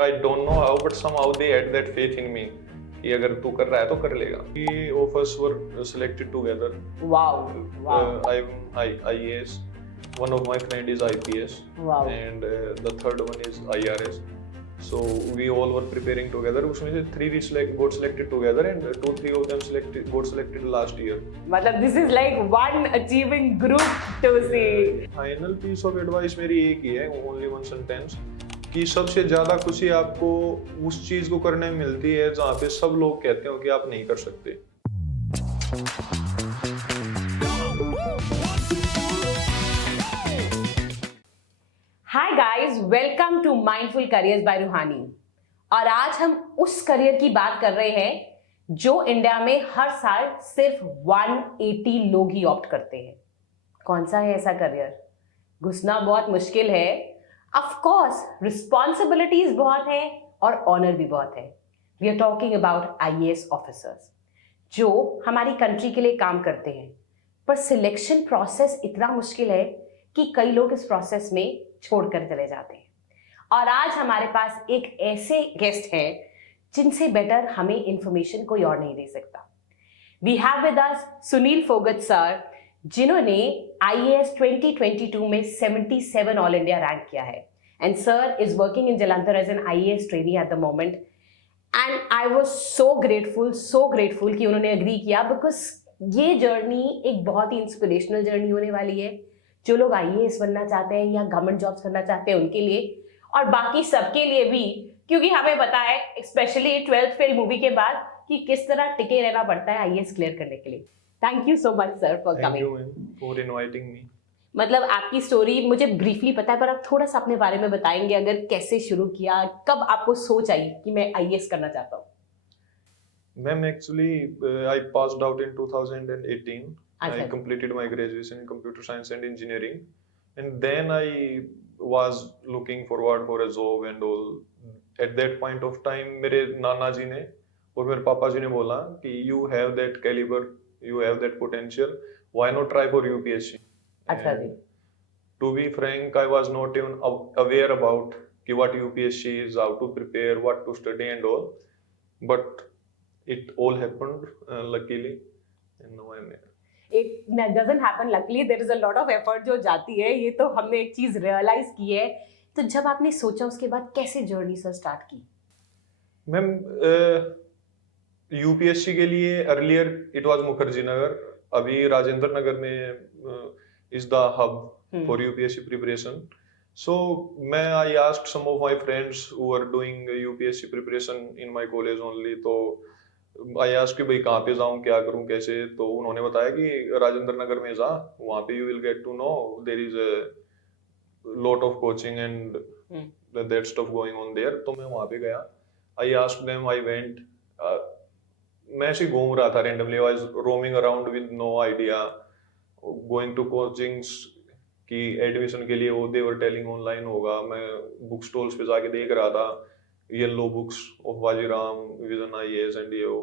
I don't know how, but somehow they had that faith in me कि अगर तू कर रहा है तो कर लेगा. Three of us were selected together. Wow. I'm IAS. One of my friend is IPS. Wow. And the third one is IRS. So we all were preparing together. उसमें से three we got selected together, and 2-3 of them got selected last year. मतलब this is like one achieving group to see. Final piece of advice मेरी एक ही है, only one sentence, कि सबसे ज्यादा खुशी आपको उस चीज को करने में मिलती है जहाँ पे सब लोग कहते हो कि आप नहीं कर सकते. Hi guys, welcome to Mindful careers by Ruhani. और आज हम उस करियर की बात कर रहे हैं जो इंडिया में हर साल सिर्फ 180 लोग ही ऑप्ट करते हैं. कौन सा है ऐसा करियर? घुसना बहुत मुश्किल है. ऑफ कोर्स रिस्पॉन्सिबिलिटीज बहुत है और ऑनर भी बहुत है. We are talking about IAS officers जो हमारी कंट्री के लिए काम करते हैं. पर सिलेक्शन प्रोसेस इतना मुश्किल है कि कई लोग इस प्रोसेस में छोड़कर चले जाते हैं. और आज हमारे पास एक ऐसे गेस्ट हैं जिनसे बेटर हमें इंफॉर्मेशन कोई और नहीं दे सकता. We have with us Sunil Phogat sir, जिन्होंने आईएएस 2022 में 77 ऑल इंडिया रैंक किया है. And sir is working in Jalandhar as an IAS trainee at the moment. And I was so grateful कि उन्होंने एग्री किया, बिकॉज ये जर्नी एक बहुत ही इंस्पिरेशनल जर्नी होने वाली है. जो लोग आईएएस बनना चाहते हैं या गवर्नमेंट जॉब्स करना चाहते हैं उनके लिए, और बाकी सबके लिए भी, क्योंकि हमें पता है स्पेशली 12th फेल मूवी के बाद कि किस तरह टिके रहना पड़ता है आईएएस क्लियर करने के लिए. Thank you so much sir for coming. Thank you for inviting me. मतलब आपकी स्टोरी मुझे ब्रीफली पता है, पर आप थोड़ा सा अपने बारे में बताएंगे, अगर कैसे शुरू किया, कब आपको सोच आई कि मैं आईएएस करना चाहता हूँ? Ma'am, actually, I passed out in 2018. I completed my graduation in computer science and engineering, and then I was looking forward for a job and all. At that point of time, मेरे नाना जी ने और मेरे पापा जी ने बोला कि you have that caliber, you have that potential, why not try for UPSC? अच्छा जी. To be frank, I was not even aware about कि what UPSC is, how to prepare, what to study and all, but it all happened luckily, and now I'm here. It doesn't happen luckily, there is a lot of effort जो जाती है. ये तो हमने एक चीज realise की है. तो जब आपने सोचा उसके बाद कैसे जर्नी सर स्टार्ट की? मैम, यूपीएससी के लिए earlier it was Mukherjee Nagar, अभी राजेंद्र नगर में is the hub for UPSC preparation. So मैं I asked some of my friends who are doing UPSC preparation in my college only. तो आई आस्क्ड कि भाई कहाँ पे जाऊँ, क्या करूँ, कैसे. तो उन्होंने बताया कि राजेंद्र नगर में जा, वहाँ पे you will get to know there is a lot of coaching and that stuff going on there. तो मैं वहाँ पे गया. I asked them, I went. मैं ऐसे घूम रहा था randomly, I was roaming around with no idea, going to coachings की एडमिशन के लिए. वो दे वर टेलिंग ऑनलाइन होगा. मैं बुक स्टॉल्स पे जाके देख रहा था yellow books of Vajiram, Vision IAS and EO.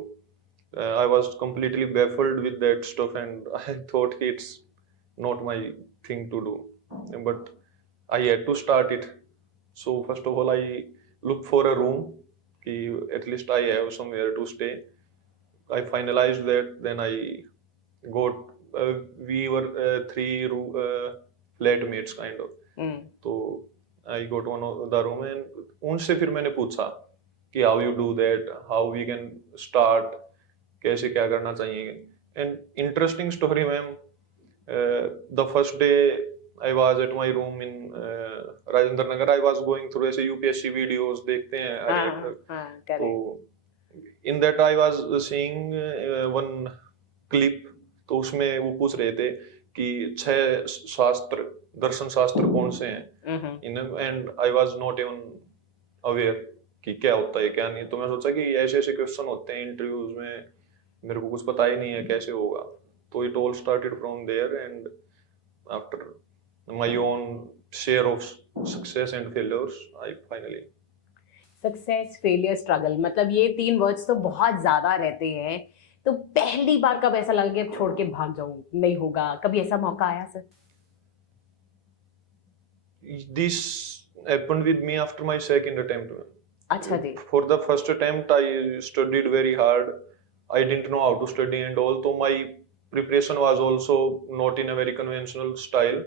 I was completely baffled with that stuff, and I thought it's not my thing to do. But I had to start it. So first of all, I looked for a room. At least I have somewhere to stay. I finalized that. Then I got. We were three flatmates kind of. So I got one of the room, and उनसे फिर मैंने पूछा कि how you do that, how we can start, कैसे क्या करना चाहिए. And interesting story, ma'am. The first day I was at my room in Rajendra Nagar. I was going through ऐसे UPSC videos देखते हैं. तो in that I was seeing one clip. तो उसमें वो पूछ रहे थे कि 6 दर्शन शास्त्र कौन से हैं. And I was not even aware कि क्या होता है क्या नहीं. तो मैं सोचा कि ऐसे ऐसे क्वेश्चन होते हैं इंटरव्यूज में, मेरे को कुछ पता ही नहीं है कैसे होगा. तो it all started from there, and after my own share of success and failures I finally. Success, failure, struggle, मतलब ये 3 वर्ड्स तो बहुत ज्यादा रहते हैं. तो पहली बार कब ऐसा लगा कि छोड़ के भाग जाऊं, नहीं होगा? कभी ऐसा मौका आया sir? This happened with me after my second attempt. अच्छा जी। For the first attempt, I studied very hard. I didn't know how to study and all. So my preparation was also not in a very conventional style.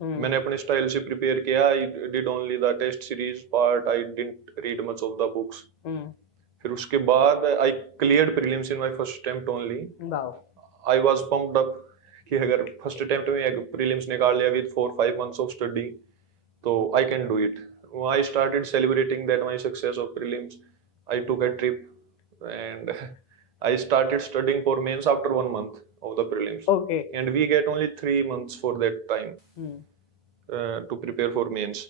मैंने अपने style से prepare किया. I did only the test series part. I didn't read much of the books. फिर उसके बाद I cleared prelims in my first attempt only. Wow. I was pumped up कि अगर first attempt में prelims निकाल लिया with 4-5 months of study तो I can do it. I started celebrating that my success of prelims. I took a trip and I started studying for mains after 1 month of the prelims. Okay. And we get only 3 months for that time to prepare for mains.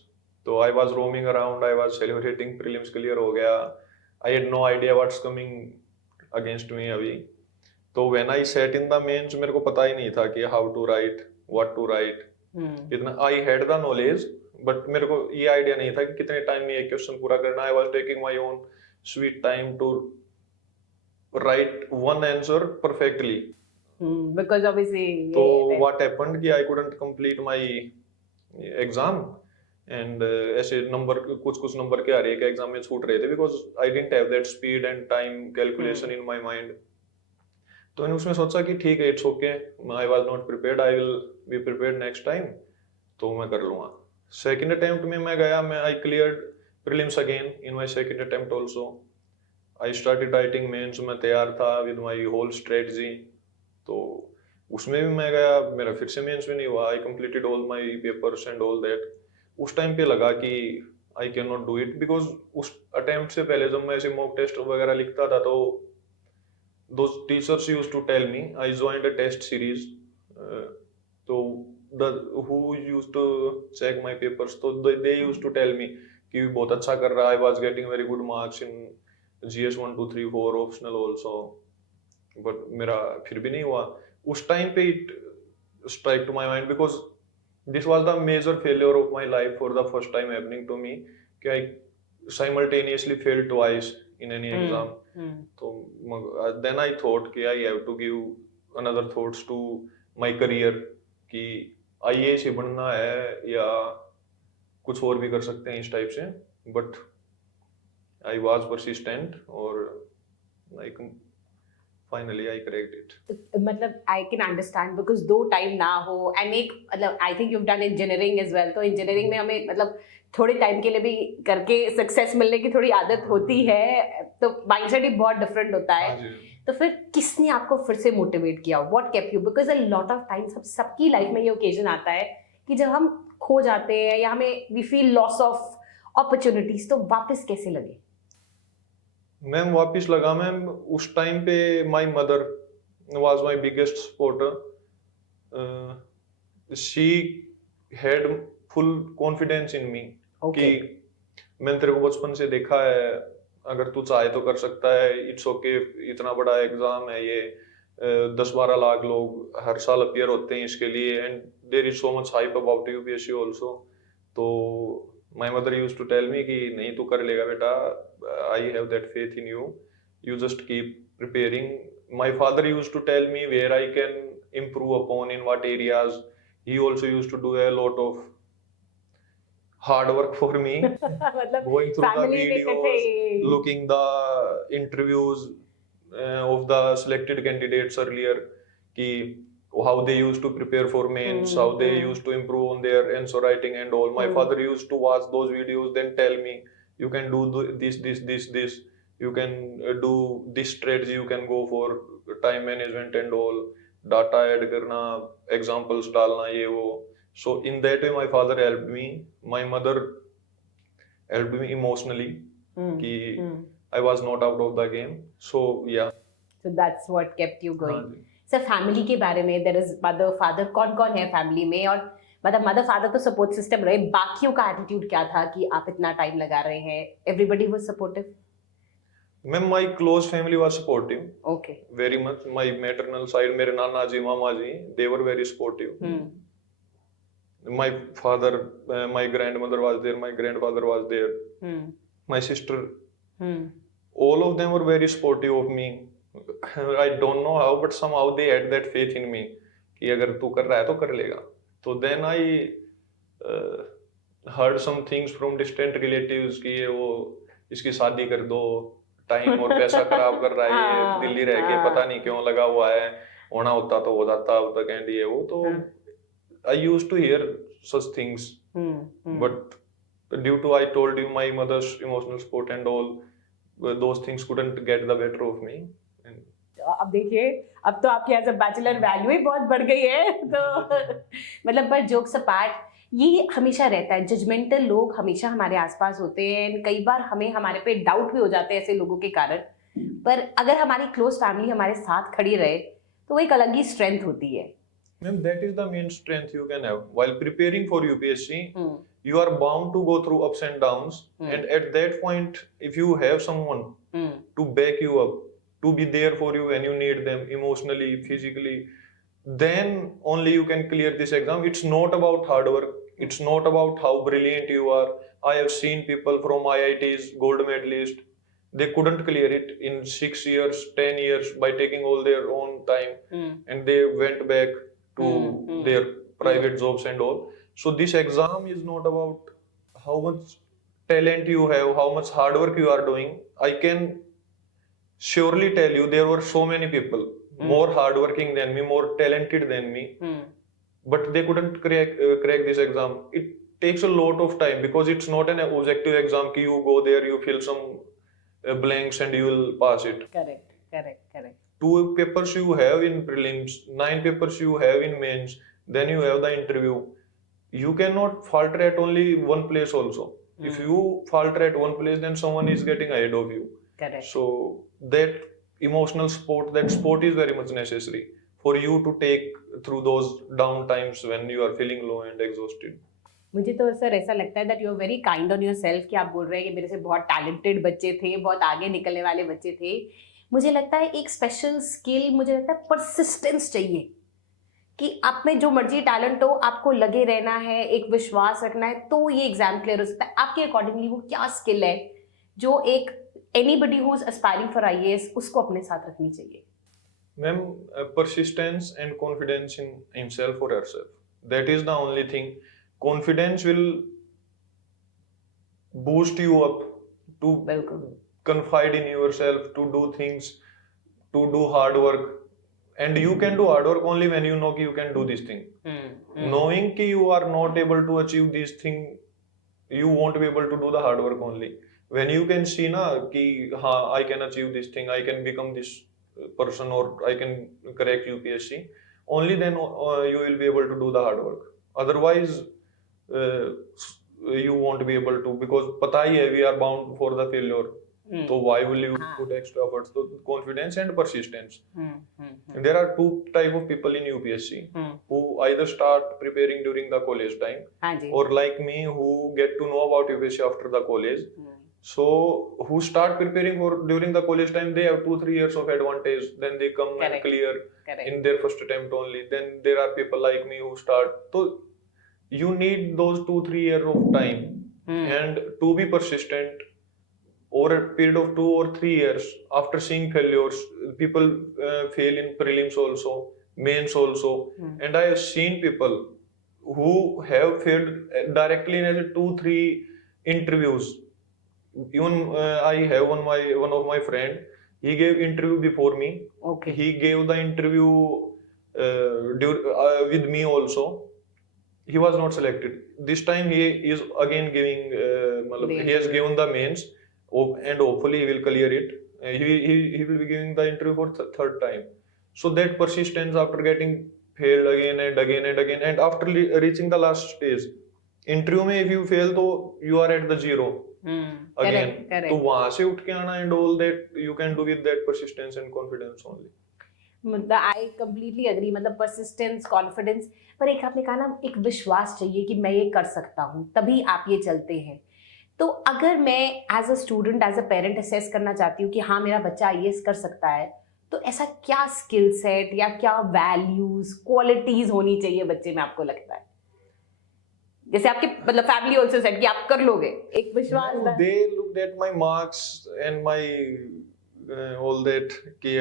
So I was roaming around, I was celebrating prelims clear हो गया. I had no idea what's coming against me अभी. तो when I sat in the mains मेरे को पता ही नहीं था कि how to write, what to write. इतना I had the knowledge, but मेरे को ये आइडिया नहीं था कि कितने टाइम में ये क्वेश्चन पूरा करना. I was taking my own sweet time to write one answer perfectly. Because obviously. तो what happened कि I couldn't complete my exam and ऐसे नंबर कुछ नंबर के हर एक एग्जाम में छूट रहे थे because I didn't have that speed and time calculation in my mind. तो मैंने उसमें सोचा कि ठीक है, it's okay, I was not prepared, I will be prepared next time, तो मैं कर लूँगा. सेकंड अटेम्प्ट में मैं गया, मैं I cleared prelims again in my second attempt also. I started writing mains, मैं तैयार था विद माय होल स्ट्रेटजी. तो उसमें भी मैं गया, मेरा फिर से मेंस में नहीं हुआ. I completed all my papers and all that. उस टाइम पे लगा कि I can not do it because उस अटेम्प्ट से पहले जब मैं ऐसे मॉक टेस्ट वगैरह लिखता था तो those teachers used to tell me, I joined a test series, so who used to check my papers, so they used to tell me कि बहुत अच्छा कर रहा है. I was getting very good marks in GS 1 2 3 4 optional also, but मेरा फिर भी नहीं हुआ. उस टाइम पे it struck to my mind because this was the major failure of my life for the first time happening to me कि I simultaneously failed twice in any exam. तो then I thought कि I have to give another thoughts to my career कि IAS ही बनना है या कुछ और भी कर सकते हैं इस टाइप से. But I was persistent और like finally I cracked it. मतलब I can understand because दो टाइम ना हो and एक मतलब I think you've done engineering as well. तो engineering में हमें मतलब थोड़े टाइम के लिए भी करके सक्सेस मिलने की थोड़ी आदत होती है, तो माइंडसेट ही बहुत डिफरेंट होता है. तो फिर किसने आपको फिर से मोटिवेट किया? What kept you? Because a lot of times सबकी लाइफ में ये ओकेजन आता है कि जब हम खो जाते हैं या हमें we feel loss of opportunities, तो वापस कैसे लगे? मैम वापस लगा मैम उस टाइम पे my mother was my biggest supporter. She had full confidence in me कि मैंने तेरे को बचपन से देखा है, अगर तू चाहे तो कर सकता है, इट्स ओके, इतना बड़ा एग्जाम है ये, 10-12 लाख लोग हर साल अपीयर होते हैं इसके लिए and there is so much hype about UPSC also. तो my mother used to tell me कि नहीं तू कर लेगा बेटा, I have that faith in you, you just keep preparing. My father used to tell me where I can improve upon in what areas. He also used to do a lot of hard work for me. Going through the videos, looking the interviews of the selected candidates earlier, ki how they used to prepare for mains, how they used to improve on their answer writing and all. My father used to watch those videos, then tell me, you can do this. You can do this strategy, you can go for time management and all. Data add करना, examples डालना, ये वो. So in that way my father helped me. My mother helped me emotionally कि I was not out of the game. So yeah. So that's what kept you going. Sir, family के बारे में there is mother father, कौन है family में? और मतलब mother father तो support system रहे, बाकियों का attitude क्या था कि आप इतना time लगा रहे हैं? Everybody was supportive? Ma'am, my close family was supportive. Okay. Very much. My maternal side, मेरे नाना जी, मामा जी, they were very supportive. My father, my grandmother was there, my grandfather was there, my sister, all of them were very supportive of me. I don't know how, but somehow they had that faith in me कि अगर तू कर रहा है तो कर लेगा. तो then I heard some things from distant relatives कि ये वो इसकी शादी कर दो, टाइम और पैसा खराब कर रहा है ये, हाँ, दिल्ली रह के हाँ। पता नहीं क्यों लगा हुआ है, होना होता तो हो जाता अब तक, एंड ये वो तो I used to hear such things, but due to I told you my mother's emotional support and all, those things couldn't get the better of me. And अब देखिए, अब तो आपकी एज अ बैचलर वैल्यू ही बहुत बढ़ गई है तो मतलब पर जोक्स अपार्ट, ये हमेशा रहता है, जजमेंटल लोग हमेशा हमारे आसपास होते हैं, कई बार हमें हमारे पे डाउट भी हो जाते हैं ऐसे लोगों के कारण, पर अगर हमारी क्लोज फैमिली हमारे साथ खड़ी रहे तो वो एक अलग ही स्ट्रेंथ होती है। ma'am, that is the main strength you can have while preparing for UPSC. You are bound to go through ups and downs, and at that point, if you have someone to back you up, to be there for you when you need them emotionally, physically, then only you can clear this exam. It's not about hard work, it's not about how brilliant you are. I have seen people from IITs, gold medalist, they couldn't clear it in 6 years, 10 years by taking all their own time, and they went back to their private jobs and all. So this exam is not about how much talent you have, how much hard work you are doing. I can surely tell you there were so many people more hardworking than me, more talented than me, but they couldn't crack this exam. It takes a lot of time because it's not an objective exam ki you go there, you fill some blanks and you will pass it. Correct. 2 papers you have in prelims, 9 papers you have in mains, then you have the interview. You cannot falter at only one place also. If you falter at one place, then someone is getting ahead of you. Correct. So that emotional support, that support is very much necessary for you to take through those down times when you are feeling low and exhausted. मुझे तो sir ऐसा लगता है that you are very kind on yourself कि आप बोल रहे हैं कि मेरे से बहुत टैलेंटेड बच्चे थे, बहुत आगे निकलने वाले बच्चे थे। मुझे लगता है एक स्पेशल स्किल, मुझे लगता है परसिस्टेंस चाहिए कि आप में जो मर्जी टैलेंट हो, आपको लगे रहना है, एक विश्वास रखना है, तो ये एग्जाम क्लियर हो सकता है। आपके अकॉर्डिंगली वो क्या स्किल है जो एक anybody who is aspiring for IAS उसको अपने साथ रखनी चाहिए? Ma'am, persistence and confidence in himself or herself. That is the only thing. Confidence will boost you up to बिल्कुल। confide in yourself, to do things, to do hard work. And you can do hard work only when you know कि you can do this thing. Knowing कि you are not able to achieve this thing, you won't be able to do the hard work only. When you can see ना कि हाँ I can achieve this thing, I can become this person, or I can crack UPSC, only then you will be able to do the hard work. Otherwise you won't be able to, because पता ही है we are bound for the failure. So why will you put extra efforts? So confidence and persistence. There are 2 type of people in UPSC who either start preparing during the college time, हाँ जी। or like me who get to know about UPSC after the college. So who start preparing for during the college time, they have 2-3 years of advantage. Then they come and clear in their first attempt only. Then there are people like me who start. So you need those 2-3 years of time and to be persistent. Over a period of 2 or 3 years, after seeing failures, people fail in prelims also, mains also, and I have seen people who have failed directly in 2-3 interviews. Even I have one of my friend, he gave interview before me. Okay. He gave the interview with me also. He was not selected. This time he is again giving, he has given the mains, and hopefully he will clear it. He will be giving the interview for third time. So that persistence after getting failed again and again and again, and after reaching the last stage, interview में if you fail तो you are at the zero again. Correct. तो वहाँ से उठ के आना and all that you can do with that persistence and confidence only. मतलब I completely agree, मतलब परसिस्टेंस, कॉन्फिडेंस, पर एक आपने कहा ना एक विश्वास चाहिए कि मैं ये कर सकता हूँ, तभी आप ये चलते हैं। तो अगर मैं as a student, as a parent assess करना चाहती हूँ कि हाँ मेरा बच्चा आईएएस कर सकता है, तो ऐसा क्या स्किल सेट या क्या वैल्यूज, क्वालिटीज होनी चाहिए बच्चे में, आपको लगता है? जैसे आपके मतलब फैमिली आल्सो सेड कि आप कर लोगे, एक विश्वास। They looked at my marks and my all that कि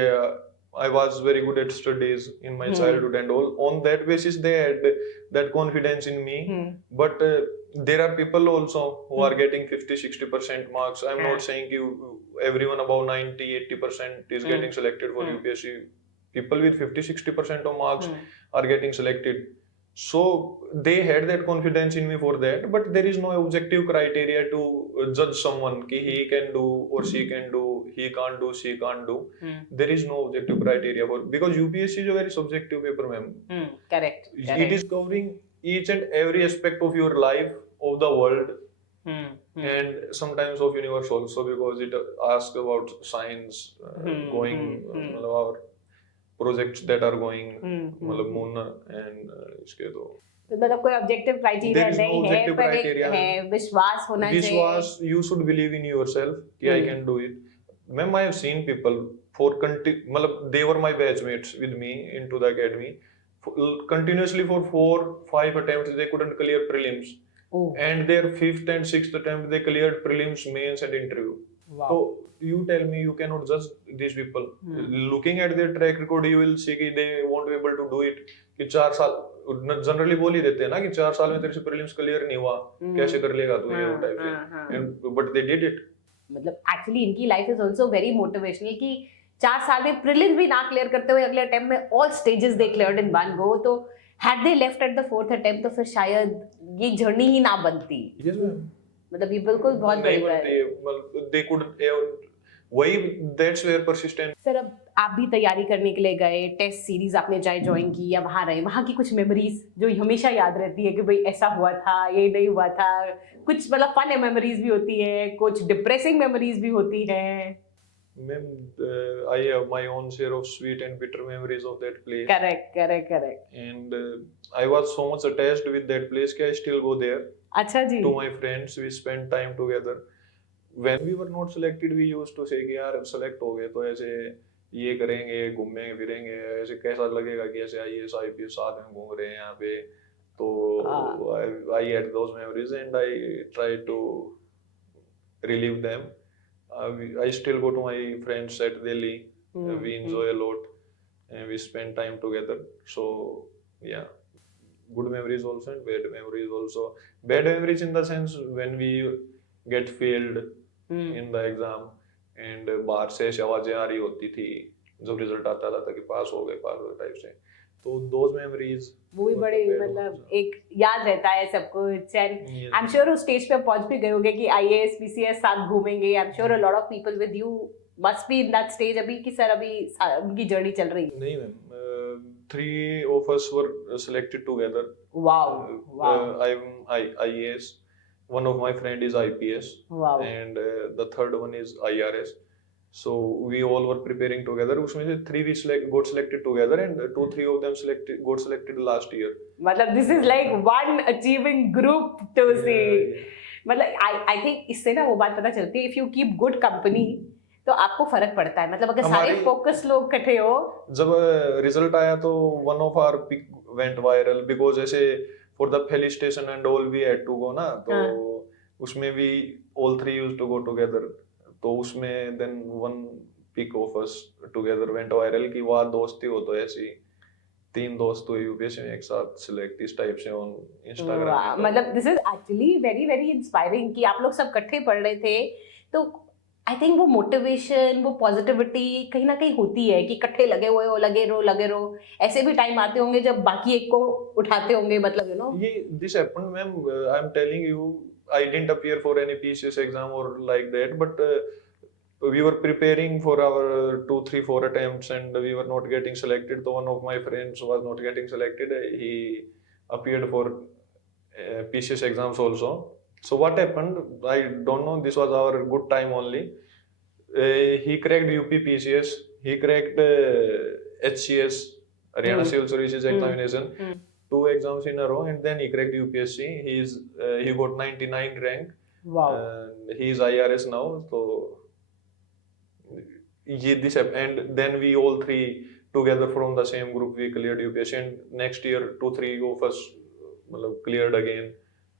I was very good at studies in my childhood and all. On that basis, they had that confidence in me. But there are people also who are getting 50-60% marks. I'm not saying everyone above 90-80% is getting selected for UPSC. People with 50-60% of marks are getting selected. So they had that confidence in me for that, but there is no objective criteria to judge someone ki he can do or she can do, he can't do, she can't do. There is no objective criteria for, because UPSC is a very subjective paper, ma'am. Correct. It is covering each and every aspect of your life, of the world, and sometimes of universe also, because it asks about science, going our projects that are going मतलब moon and इसके तो मतलब कोई objective criteria there is no नहीं है, objective पर एक criteria है विश्वास होना चाहिए. विश्वास, you should believe in yourself कि I can do it. Ma'am, I have seen people for मतलब they were my batchmates with me into the academy. Continuously for 4-5 attempts they couldn't clear prelims. And their 5th and 6th attempt they cleared prelims, mains and interview. Wow. So you tell me, you cannot judge these people. Looking at their track record, you will see कि they won't be able to do it. कि 4 साल generally बोल ही देते हैं ना कि 4 साल में तेरे से प्रीलिम्स क्लियर नहीं हुआ, कैसे कर लेगा तू, ये वो टाइप से. But they did it. मतलब एक्चुअली इनकी life is also very motivational कि 4 साल में प्रीलिम्स भी ना क्लियर करते हुए अगले अटेम्प्ट में all stages they cleared in one go. तो had they left at the 4th attempt तो फिर शायद ये जर्नी ही ना बनती. मतलब ये बिल्कुल बहुत बड़ी बात है. मतलब they could वही that's where persistent. सर अब आप भी तैयारी करने के लिए गए, टेस्ट सीरीज आपने चाहे ज्वाइन की या वहां रहे, वहां की कुछ मेमोरीज जो हमेशा याद रहती है कि भाई ऐसा हुआ था, ये नहीं हुआ था. कुछ मतलब फन मेमोरीज भी होती है, कुछ डिप्रेसिंग मेमोरीज भी होती है. Ma'am, I have my own share of sweet and bitter memories of that place. Correct. And I was so much attached with that place that I still go there. अच्छा जी. To my friends, we spend time together. When we were not selected, we used to say कि यार select हो गए तो ऐसे ये करेंगे, घूमेंगे फिरेंगे, ऐसे कैसा लगेगा कि ऐसे IAS IPS साथ में घूम रहे हैं यहाँ पे. तो I had those memories and I try to relive them. I still go to my friends at Delhi. We enjoy a lot and we spend time together. So yeah, good memories also and bad memories also. Bad memories in the sense when we get failed in the exam and बाहर से ऐसी आवाजें आ रही होती थी जब result आता था कि पास हो गए टाइप से. तो those memories वो भी बड़े मतलब एक याद रहता है सबको. आई एम श्योर उस स्टेज पे पहुंच भी गए होंगे कि IAS PCS साथ घूमेंगे. I am sure a lot of people with you must be in that stage अभी कि सर अभी उनकी जर्नी चल रही है. नहीं ma'am, 3 of us were selected together. Wow. I'm IAS, one of my friend is IPS. Wow. And the third one is IRS. So we all were preparing together. उसमें से 3 we got selected together and 2-3 of them got selected last year. मतलब this is like one achieving group to see. मतलब I think इससे ना वो बात पता चलती है if you keep good company तो आपको फर्क पड़ता है. मतलब अगर सारे फोकस लोग इकट्ठे हो. जब रिजल्ट आया तो one of our pic went viral because ऐसे for the felicitation and all we had to go ना, तो उसमें भी all 3 used to go together. तो उसमें then one pic of us together went viral कि वाह दोस्ती हो तो ऐसी 3 दोस्त हुए यूपीएससी में एक साथ सिलेक्ट इस टाइप से ऑन इंस्टाग्राम. मतलब this is actually very very inspiring कि आप लोग सब इकट्ठे पढ़ रहे थे. तो आई थिंक वो मोटिवेशन, वो पॉजिटिविटी कहीं ना कहीं होती है कि इकट्ठे लगे हुए हो, लगे रहो. ऐसे भी टाइम आते होंगे जब बाकी एक को उठाते होंगे. मतलब यू नो ये this happened ma'am. I am telling you, I didn't appear for any PCS exam or like that, but we were preparing for our 2, 3, 4 attempts and we were not getting selected. So one of my friends was not getting selected. He appeared for PCS exams also. So what happened? I don't know. This was our good time only. He cracked UP PCS. He cracked HCS, Haryana Civil Services Examination. 2 exams in a row and then he cracked UPSC. He got 99 rank. Wow. He is IRS now. So this and then we all 3 together from the same group we cleared UPSC and next year 2-3 of us cleared again.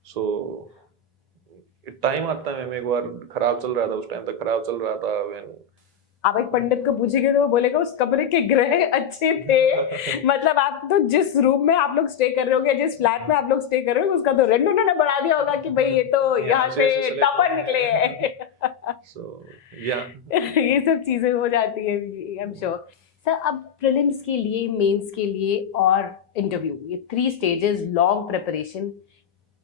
So time आता है. मैं एक बार खराब चल रहा था, उस time तक खराब चल रहा था when आप एक पंडित को पूछेंगे तो वो बोलेगा उस कमरे के ग्रह अच्छे थे। मतलब आप तो जिस रूम में आप लोग स्टे कर रहे होगे, जिस फ्लैट में आप लोग स्टे कर रहे हो, उसका तो रेंट उन्होंने बढ़ा दिया होगा कि भाई ये तो यहाँ से टॉपर निकले हैं। So yeah. ये सब चीजें हो जाती है, आई एम श्योर। सर, अब प्रीलिम्स के लिए, मेंस के लिए और इंटरव्यू, ये 3 स्टेजेस, लॉन्ग प्रिपरेशन,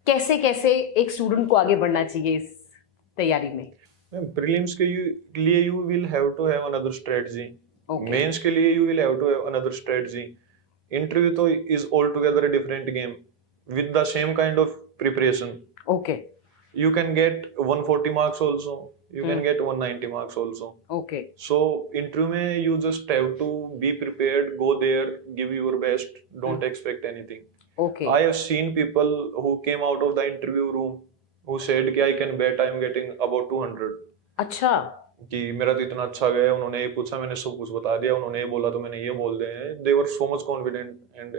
कैसे कैसे एक स्टूडेंट को आगे बढ़ना चाहिए इस तैयारी में? प्रीलिम्स के लिए you will have to have another strategy. Okay. Mains के लिए you will have to have another strategy. Interview तो is altogether a different game with the same kind of preparation. Okay. You can get 140 marks also. You can get 190 marks also. Okay. So interview में you just have to be prepared, go there, give your best, don't expect anything. Okay. I have seen people who came out of the interview room who said कि I can bet I am getting about 200. अच्छा। कि मेरा तो इतना अच्छा गया, उन्होंने ये पूछा मैंने सब कुछ बता दिया, उन्होंने ये बोला तो मैंने ये बोल दिया है. They were so much confident and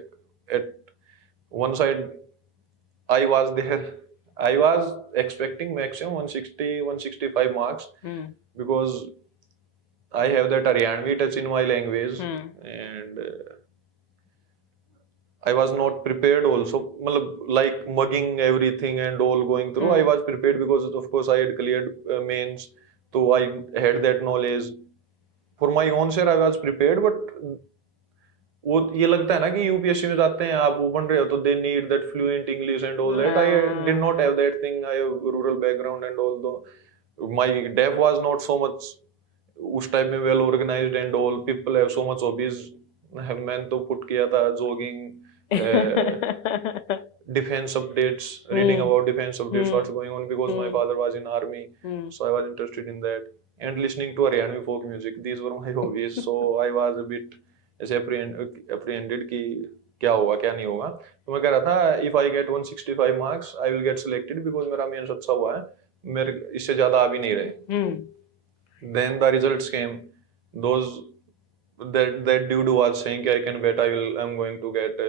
at one side I was there. I was expecting maximum 160, 165 marks because I have that Haryanvi touch in my language and I was not prepared also. मतलब like mugging everything and all going through. I was prepared because of course I had cleared mains, so I had that knowledge. For my own share I was prepared, but वो ये लगता है ना कि UPSC में जाते हैं आप, वो बन रहे हो तो they need that fluent English and all that. I did not have that thing. I have rural background and all, though my def was not so much उस टाइप में well organized and all. People have so much hobbies. मैंने तो put किया था jogging, defense updates, reading about defense updates, what's going on, because my father was in army, so I was interested in that, and listening to Haryanvi folk music. These were my hobbies. So I was a bit apprehended कि क्या होगा क्या नहीं होगा. तो मैं कह रहा था if I get 165 marks I will get selected because मेरा मेंस अच्छा हुआ है, मेरे इससे ज्यादा आ भी नहीं रहे. Then the results came. That dude was saying I can bet I'm going to get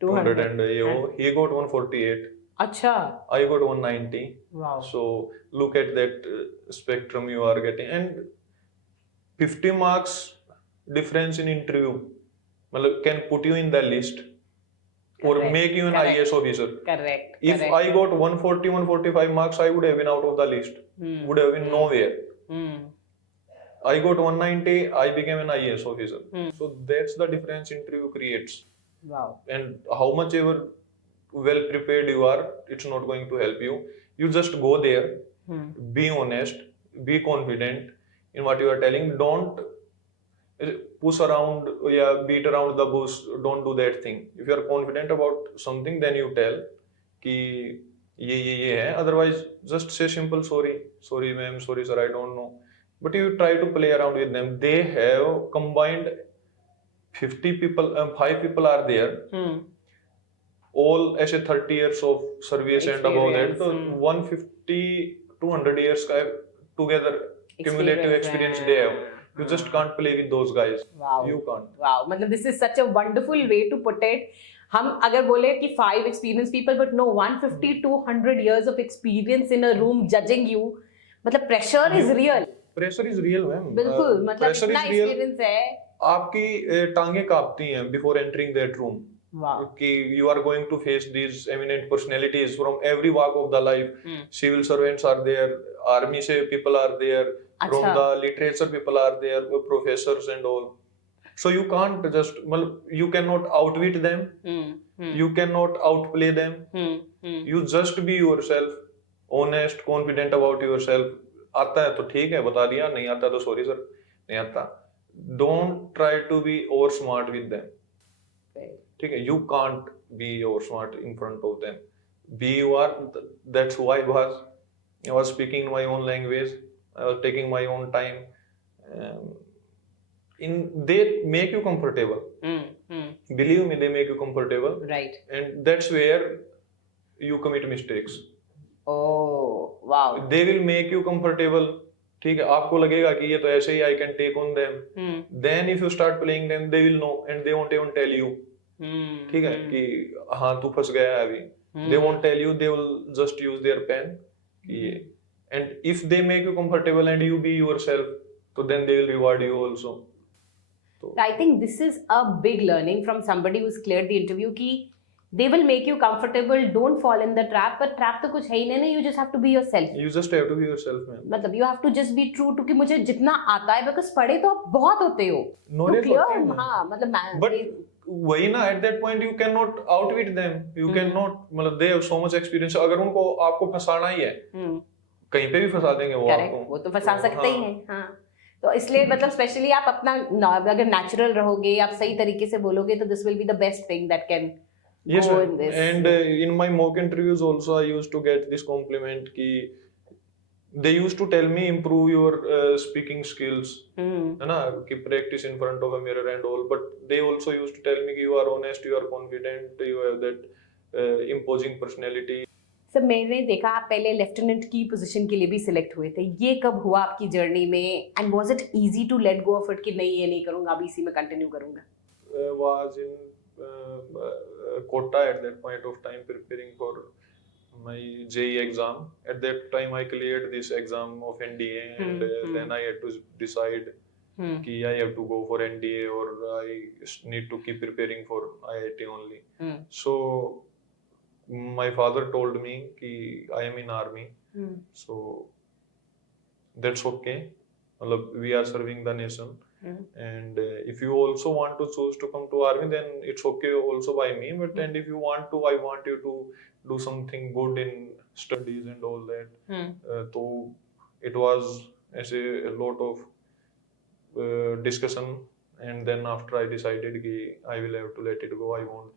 200 and he got 148. अच्छा. I got 190. Wow. So look at that spectrum you are getting, and 50 marks difference in interview मतलब can put you in the list or Correct. make you an Correct. IAS officer. Correct. If Correct. I got 140, 145 marks, I would have been out of the list. Would have been nowhere. I got 190, I became an IAS officer. So that's the difference interview creates. Wow. And how much ever well prepared you are, it's not going to help you. You just go there, be honest, be confident in what you are telling. Don't push around, beat around the bush. Don't do that thing. If you are confident about something, then you tell कि ये है. Otherwise, just say simple sorry ma'am, sorry sir, I don't know. But you try to play around with them. They have combined 50 people, 5 people are there. All ऐसे 30 years of service and above that. So 150, 200 years का together cumulative experience they have. You just can't play with those guys. Wow. You can't. Wow. मतलब this is such a wonderful way to put it. हम अगर बोले कि 5 experienced people, but no, 150, 200 years of experience in a room judging you. मतलब pressure is real. Pressure is real, ma'am. बिल्कुल, मतलब pressure इतना is real. experience है. आपकी टांगे कांपती हैं before entering that room. Wow. कि you are going to face these eminent personalities from every walk of the life. Civil servants are there, army से people are there, from the literature people are there, professors and all. So you can't just, you cannot outwit them, you cannot outplay them. You just be yourself, honest, confident about yourself. आता है तो ठीक है बता दिया, नहीं आता तो सॉरी सर नहीं आता. Don't try to be over smart with them. ठीक है, you can't be over smart in front of them. Be you are. That's who I was. I was speaking my own language. I was taking my own time. They make you comfortable. Believe me, they make you comfortable. Right. And that's where you commit mistakes. Oh, wow. They will make you comfortable. ठीक है, आपको लगेगा कि ये तो ऐसे ही I can take on them. Then if you start playing them, they will know and they won't even tell you. ठीक है कि हाँ तू फंस गया है अभी. They won't tell you. They will just use their pen. कि ये. And if they make you comfortable and you be yourself, So then they will reward you also. So I think this is a big learning from somebody who's cleared the interview कि they will make you comfortable, don't fall in the trap, but trap तो कुछ है ही नहीं, you just have to be yourself. you just have to be yourself, man. मतलब you have to just be true to कि मुझे जितना आता है, because पढ़े तो आप बहुत होते हो, तो Knowledge clear, होता है ना। हाँ मतलब But वही ना, at that point you cannot outwit them. You cannot, मतलब they have so much experience. अगर उनको आपको फंसाना ही है, कहीं पे भी फंसा देंगे वो करेक्ट, आपको। वो तो फंसा सकते ही हैं, हाँ। तो इसलिए मतलब स्पेशली आप अपना अगर नेचुरल रहोगे, आप सही तरीके से बोलोगे, तो this will be the best thing that can Yes, go ma'am. in this. And in my mock interviews also I used to get this compliment कि they used to tell me improve your speaking skills, है ना, कि practice in front of a mirror and all. But they also used to tell me कि you are honest, you are confident, you have that imposing personality. Sir मैंने देखा आप पहले lieutenant की position के लिए भी सिलेक्ट हुए थे, ये कब हुआ आपकी जर्नी में, and was it easy to let go of it कि नहीं ये नहीं करूंगा, अभी इसी में कंटिन्यू करूंगा? Was in Kota at that point of time preparing for my JEE exam. At that time I cleared this exam of NDA and then I had to decide कि I have to go for NDA or I need to keep preparing for IIT only. So my father told me कि I am in army, so that's okay. मतलब we are serving the nation. And if you also want to choose to come to army, then it's okay also by me. But and if you want to, I want you to do something good in studies and all that. So it was as a lot of discussion, and then after I decided कि I will have to let it go. I won't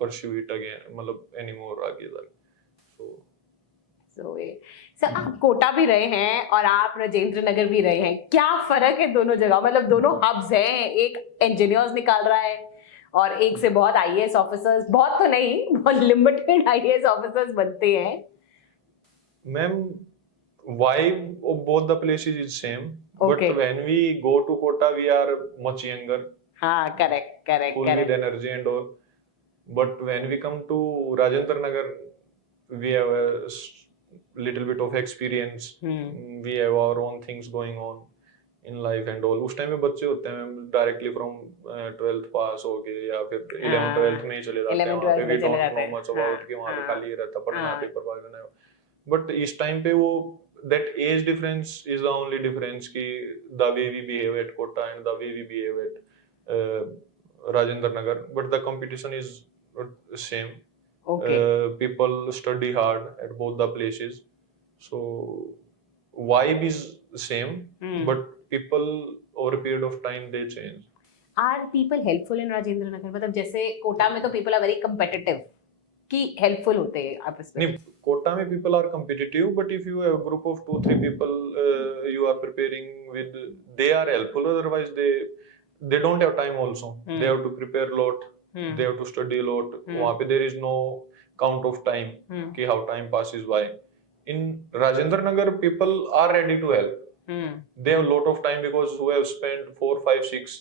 pursue it again, मतलब anymore आगे तक. Sir आप कोटा भी रहे हैं और आप राजेंद्र नगर भी रहे हैं, क्या फर्क है दोनों जगह? मतलब दोनों हब्स हैं, एक इंजीनियर्स निकाल रहा है और एक से बहुत आईएएस ऑफिसर्स, बहुत तो नहीं, बहुत लिमिटेड आईएएस ऑफिसर्स बनते हैं. Ma'am, vibe of both the places is same, Okay. but when we go to Kota, we are much younger, हाँ, correct. full with energy and all. But when we come to Rajendra Nagar, we have a little bit of experience. We have our own things going on in life and all. उस time में बच्चे होते हैं directly from 12th पास हो गए या फिर 11th 12th में ही चले जाते हैं वहाँ पे. We don't know much about कि वहाँ पे खाली रहता पढ़ना पेपर वगैरह. But इस टाइम पे वो that age difference is the only difference कि the way we behave at Kota and the way we behave at Rajendra Nagar. But the competition is same. Okay. People study hard at both the places, so vibe is same, but people over a period of time they change. Are people helpful in Rajendra Nagar? मतलब जैसे कोटा में तो people are very competitive, कि helpful होते हैं आपस में? नहीं, कोटा में people are competitive, but if you have a group of 2-3 people you are preparing with, they are helpful. Otherwise they don't have time also. They have to prepare a lot. They have to study a lot. वहाँ पे there is no count of time कि how time passes by. In Rajendra Nagar, people are ready to help. They have a lot of time because who have spent 4, 5, 6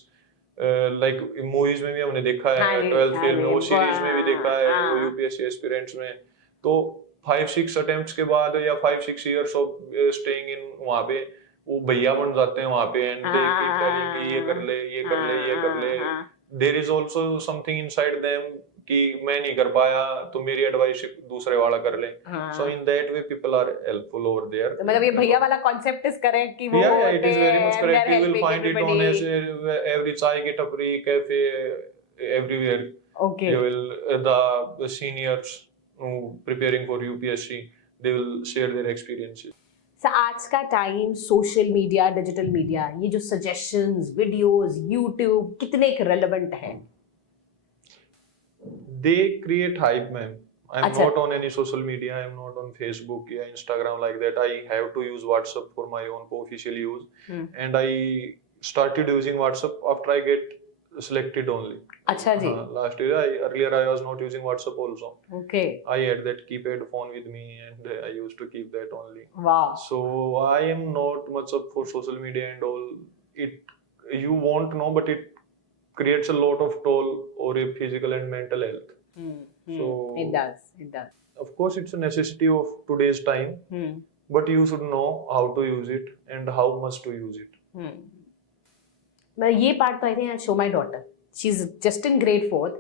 like movies में भी हमने देखा है, 12th fail में, वो series में भी देखा है, वो यूपीएससी एस्पिरेंट्स में. तो 5-6 अटेम्प्ट्स के बाद या 5-6 years of staying in वहाँ पे वो भैया बन जाते हैं वहाँ पे, and they keep telling कि ये कर ले, ये कर ले, ये कर ले. There is also something inside them कि मैं नहीं कर पाया तो मेरी एडवाइस दूसरे वाला कर ले. So in that way people are helpful over there. तो मतलब ये भैया वाला कॉन्सेप्ट इज करेक्ट कि वो Yeah, it is very much correct. You will find it on every chai ke tapri, cafe, everywhere. Okay. You will the seniors who preparing for UPSC, they will share their experiences. Sir आज का time social media, digital media, ये जो suggestions, videos, YouTube कितने relevant हैं? They create hype, ma'am. I'm अच्छा. not on any social media. I'm not on Facebook or Instagram like that. I have to use WhatsApp for my own official use. And I started using WhatsApp after I get selected only. अच्छा जी. Last year, earlier I was not using WhatsApp also. Okay. I had that keypad phone with me and I used to keep that only. Wow. So I am not much up for social media and all. You won't know, but it creates a lot of toll over your physical and mental health. So it does. Of course, it's a necessity of today's time, but you should know how to use it and how much to use it. मैं ये part तो I think I show my daughter, she is just in grade 4th,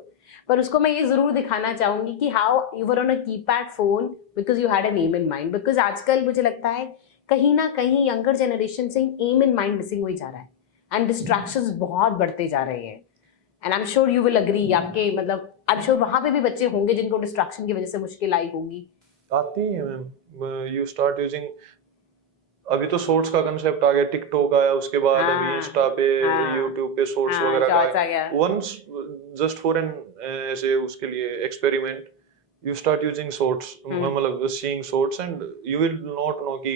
पर उसको मैं ये जरूर दिखाना चाहूंगी कि how you were on a keypad phone because you had an aim in mind. Because आजकल मुझे लगता है कहीं ना कहीं यंगर जनरेशन से एम इन माइंड मिसिंग हो ही जा रहा है एंड डिस्ट्रैक्शंस बहुत बढ़ते जा रहे हैं। And I am sure you will agree, आपके मतलब आई एम श्योर वहां पे भी बच्चे होंगे जिनको डिस्ट्रैक्शन की वजह से मुश्किल आई होगी। आती है मैम, यू स्टार्ट यूजिंग, अभी तो शॉर्ट्स का कंसेप्ट आ गया, टिकटॉक आया, उसके बाद हाँ, अभी इंस्टा पे, हाँ, यूट्यूब पे शॉर्ट्स हाँ, वगैरह shorts का आ गया। वंस जस्ट फॉर एन ऐसे उसके लिए experiment you start using shorts, मतलब seeing shorts and you will not know कि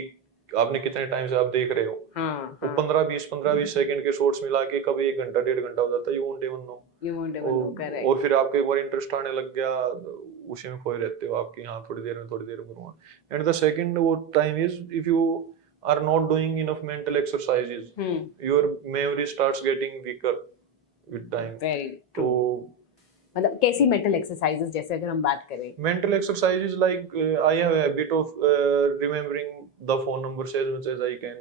आपने कितने टाइम से आप देख रहे हो। हाँ, तो हाँ, 15-20 सेकंड के शॉर्ट्स मिला के कभी 1 घंटा 1.5 घंटा हो जाता है, you won't even know. you won't even know, correct। और फिर आपको एक बार इंटरेस्ट आने लग गया, उसी में खोए रहते हो आपकी, हाँ थोड़ी देर में करूंगा। एंड द सेकंड वो time is if you are not doing enough mental exercises, your memory starts getting weaker with time। Very तो मतलब कैसी मेंटल एक्सरसाइजेस, जैसे अगर हम बात करें? mental exercises like I have a habit of remembering the phone numbers as much as I can,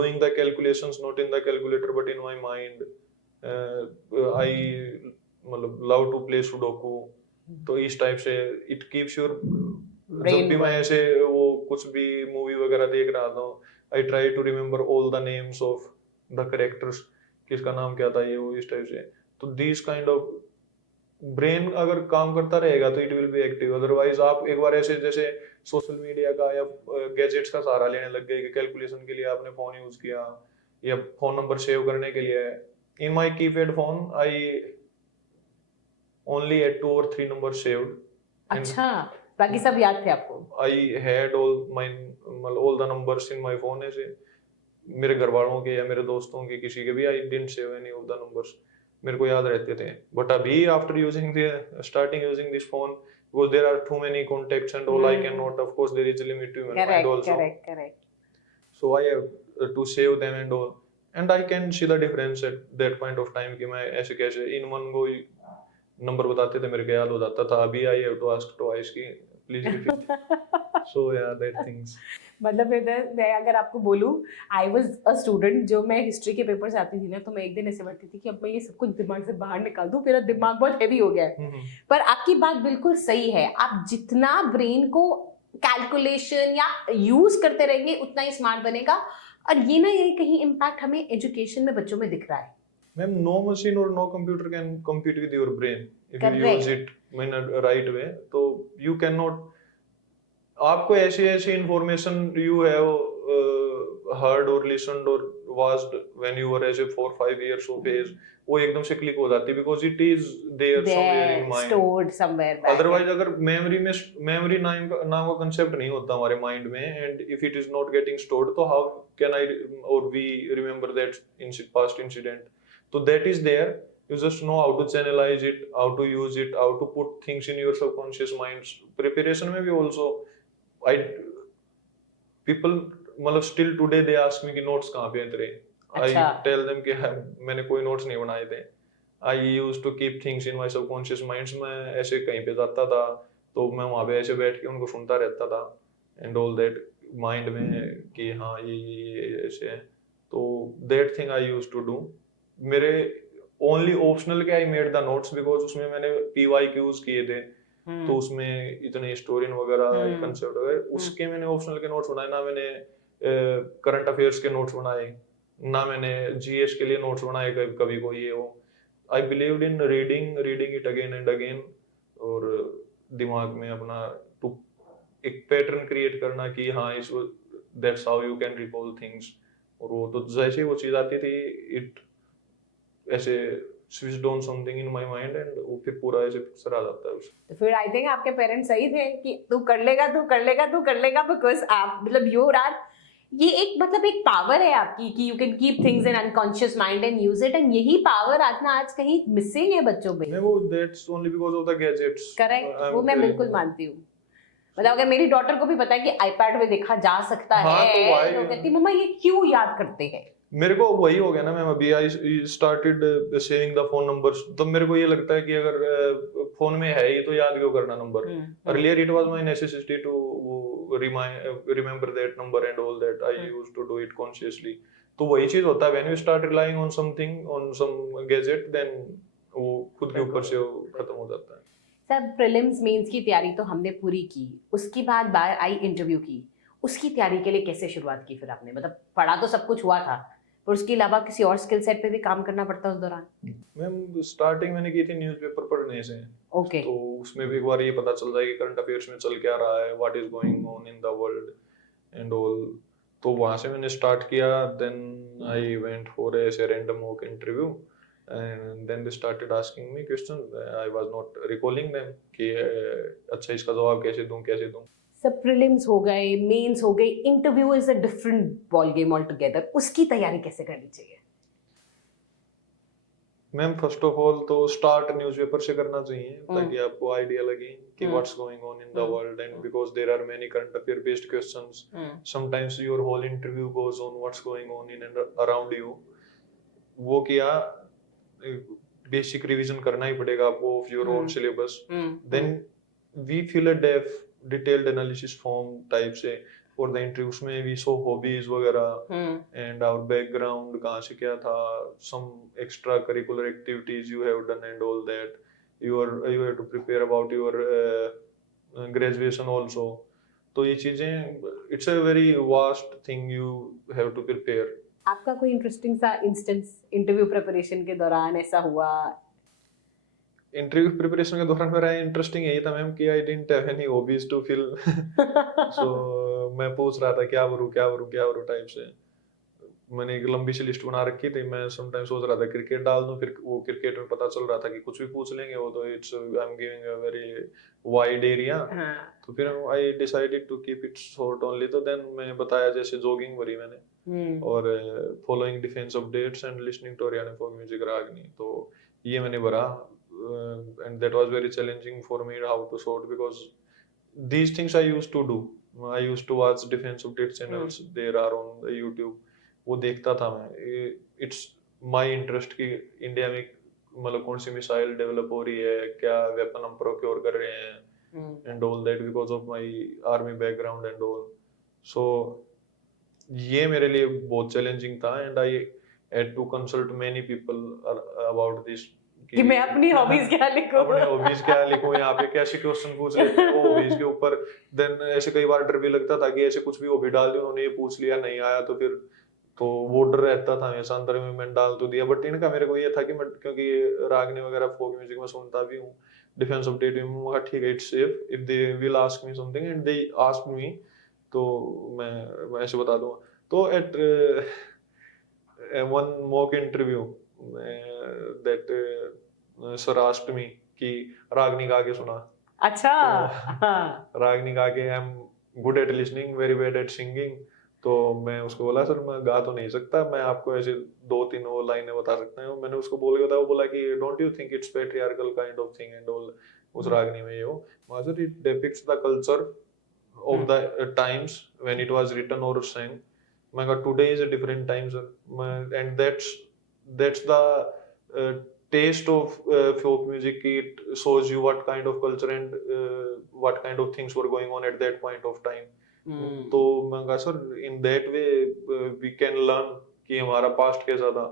doing the calculations not in the calculator but in my mind, I मतलब love to play sudoku, तो इस type से it keeps your जब भी मैं ऐसे वो कुछ भी मूवी वगैरह देख रहा था, I try to remember all the names of the characters, किसका नाम क्या था ये वो, इस टाइप से। तो दिस काइंड ऑफ ब्रेन अगर काम करता रहेगा तो it will be active, otherwise आप एक बार ऐसे जैसे सोशल मीडिया का या गैजेट्स का सहारा लेने लग गए कि कैलकुलेशन के लिए आपने फोन यूज किया या फोन नंबर सेव करने के लिए। In my keypad phone I only had 2 or 3 numbers saved। अच्छा, बाकी सब याद थे आपको? I had all the numbers in my phone, ऐसे मेरे घर वालों के या मेरे दोस्तों के किसी के भी I didn't save any of the numbers, मेरे को याद रहते थे। But अभी after starting using this phone, because there are too many contacts and all, I cannot, of course there is a limit to my mind also। Correct। So I have to save them and all, and I can see the difference at that point of time कि मैं ऐसे कैसे in one go number बताते थे, मेरे को याद हो जाता था। अभी I have to ask twice कि प्लीज रिपीट। सो या दैट थिंग्स। मतलब मैं अगर आपको बोलूं, आई वाज अ स्टूडेंट, जो मैं हिस्ट्री के पेपर्स आती थी ना, तो मैं एक दिन ऐसे बैठती थी कि अब मैं ये सब कुछ दिमाग से बाहर निकाल दूं, मेरा दिमाग बहुत हैवी हो गया है। पर आपकी बात बिल्कुल सही है, आप जितना ब्रेन को कैलकुलेशन या यूज करते रहेंगे उतना ही स्मार्ट बनेगा। और ये ना, ये कहीं इम्पैक्ट हमें एजुकेशन में बच्चों में दिख रहा है। मैम, नो मशीन और no computer can compete with your brain if you use it in a right way। तो you cannot, आपको ऐसी information you have heard or listened or watched when you were as a 4-5 years of age, वो एकदम से click हो जाती है because it is there somewhere in mind, stored somewhere back। otherwise अगर मेमोरी नाम का कंसेप्ट नहीं होता हमारे माइंड में, and if it is not getting stored, तो how can I or we remember that past incident? So that is there, you just know how to channelize it, how to use it, how to put things in your subconscious minds। Preparation में भी also people मतलब still today they ask me कि notes कहाँ पे हैं तेरे। I tell them कि मैंने कोई notes नहीं बनाए थे। I used to keep things in my subconscious minds। मैं ऐसे कहीं पे जाता था तो मैं वहाँ पे ऐसे बैठ के उनको सुनता रहता था and all that mind में कि हाँ ये ऐसे है। तो that thing I used to do। मेरे ओनली ऑप्शनल के I made the notes because उसमें मैंने PYQs किए थे, तो उसमें इतने हिस्टोरियन वगैरह कंसेप्ट वगैरह, उसके मैंने ऑप्शनल के नोट्स बनाए, ना मैंने करंट अफेयर्स के नोट्स बनाए, ना मैंने GS के लिए नोट्स बनाए कभी कोई ये वो। आई believed in reading it again and again, और दिमाग में अपना एक पैटर्न क्रिएट करना कि हाँ इस that's how you can recall things. और वो तो जैसे ही वो चीज आती थी, इट ऐसे switched on something in my mind and वो फिर पूरा ऐसे पिक्चर आ जाता है उससे। तो फिर आई थिंक आपके पेरेंट्स सही थे कि तू कर लेगा बिकॉज आप मतलब यू आर, ये एक मतलब एक पावर है आपकी कि you can keep things in unconscious mind and use it, and यही पावर आज कहीं मिसिंग है बच्चों में। मैं वो that's only because of the gadgets. Correct, वो मैं बिल्कुल मानती हूँ। मतलब अगर मेरी डॉटर को भी पता है कि आईपैड में देखा जा सकता है, तो कहती मम्मा ये क्यों याद करते हैं। मेरे को वही हो गया ना मैम, अभी I started saving the phone numbers, तो मेरे को ये लगता है कि अगर फोन में है ही तो याद क्यों करना number. Earlier it was my necessity to remember that number and all that, I used to do it consciously. तो वही चीज होता है, when you start relying on something, on some gadget, then वो खुद के ऊपर से वो खत्म हो जाता है। सर प्रीलिम्स मेंस की तैयारी तो हमने पूरी की, उसके बाद बार आई इंटरव्यू की, उसकी तैयारी के लिए कैसे शुरुआत की फिर आपने? मतलब पढ़ा तो सब कुछ हुआ था, पर उसके अलावा किसी और स्किल सेट पे भी काम करना पड़ता उस दौरान? मैम स्टार्टिंग मैंने की थी न्यूज़पेपर पढ़ने से। ओके। तो उसमें भी एक बार ये पता चल जाए कि करंट अफेयर्स में चल क्या रहा है, what is going on in the world and all. तो वहां से मैंने स्टार्ट किया, then I went for a random mock interview and then they started asking me question, I was not recalling them कि अच्छा इसका जवाब कैसे दूं। सब प्रीलिम्स हो गए, मेंस हो गए, interview is a different ball game all together, उसकी तैयारी कैसे करनी चाहिए? मैम फर्स्ट ऑफ ऑल तो स्टार्ट न्यूज़पेपर से करना चाहिए ताकि आपको आइडिया लगे कि what's going on in the world, and because there are many current affair based questions, sometimes your whole interview goes on what's going on in and around you. वो किया, basic revision करना ही पड़ेगा आपको of your own syllabus. Then we fill a detailed analysis form type से for the interview. उसमें we show hobbies वगैरह and our background, कहाँ से क्या था, some extra curricular activities you have done and all that. You have to prepare about your graduation also. तो ये चीजें, it's a very vast thing you have to prepare. आपका कोई इंटरेस्टिंग सा इंस्टेंस इंटरव्यू प्रिपरेशन के दौरान ऐसा हुआ? इंटरव्यू प्रिपरेशन के दौरान मेरा इंटरेस्टिंग यही था मैम कि I didn't have any hobbies to fill. So मैं पूछ रहा था क्या करूं टाइप से। मैंने एक लंबी सी लिस्ट बना रखी थी। मैं समटाइम सोच रहा था क्रिकेट डाल दूं, फिर वो क्रिकेट में पता चल रहा था कि कुछ भी पूछ लेंगे वो, तो it's I am giving a very wide area. तो फिर I decided to keep it short only. तो देन मैं बताया जैसे जॉगिंग भरी मैंने, और following defence updates and listening to Haryana folk music ragini, तो ये मैंने भरा। And that was very challenging for me how to sort, because these things I used to do. I used to watch defense update channels, there are on the YouTube. वो देखता था मैं। It's my interest कि India में मतलब कौन सी missile develop हो रही है, क्या वेपन हम प्रोक्योर कर रहे हैं and all that, because of my army background and all. So ये मेरे लिए बहुत चैलेंजिंग था, and I had to consult many people about this कि मैं अपनी हॉबीज क्या लिखूं, अपने हॉबीज क्या लिखूं, यहाँ पे कैसे क्वेश्चन पूछ लेते हैं वो हॉबीज के ऊपर। देन ऐसे कई बार डर भी लगता था कि ऐसे कुछ भी हॉबी डाल दी, उन्होंने ये पूछ लिया नहीं आया तो फिर तो वो डर रहता था हमेशा अंदर में। मैंने डाल तो दिया, बट इनका मेरे को ये था कि मैं, क्योंकि रागनी वगैरह फोक म्यूजिक में सुनता भी हूँ, डिफेंस अपडेट में मगर ठीक है, it's safe if they will ask me something and they ask me, तो मैं ऐसे बता दूंगा। तो at one mock interview that sir asked me कि रागनी गा के सुना। अच्छा। तो रागनी गा के, I am good at listening, very bad at singing. तो मैं उसको बोला सर मैं गा तो नहीं सकता, मैं आपको ऐसे 2-3 वो लाइनें बता सकता हूँ। मैंने उसको बोल के बताया, वो बोला कि don't you think it's patriarchal kind of thing and all. उस रागनी में ये हो, sir it depicts the culture of the times when it was written or sang. मैं कहा today is a different time sir, and that's the taste of folk music. It shows you what kind of culture and what kind of things were going on at that point of time. तो मैं कहा sir in that way we can learn कि हमारा past कैसा था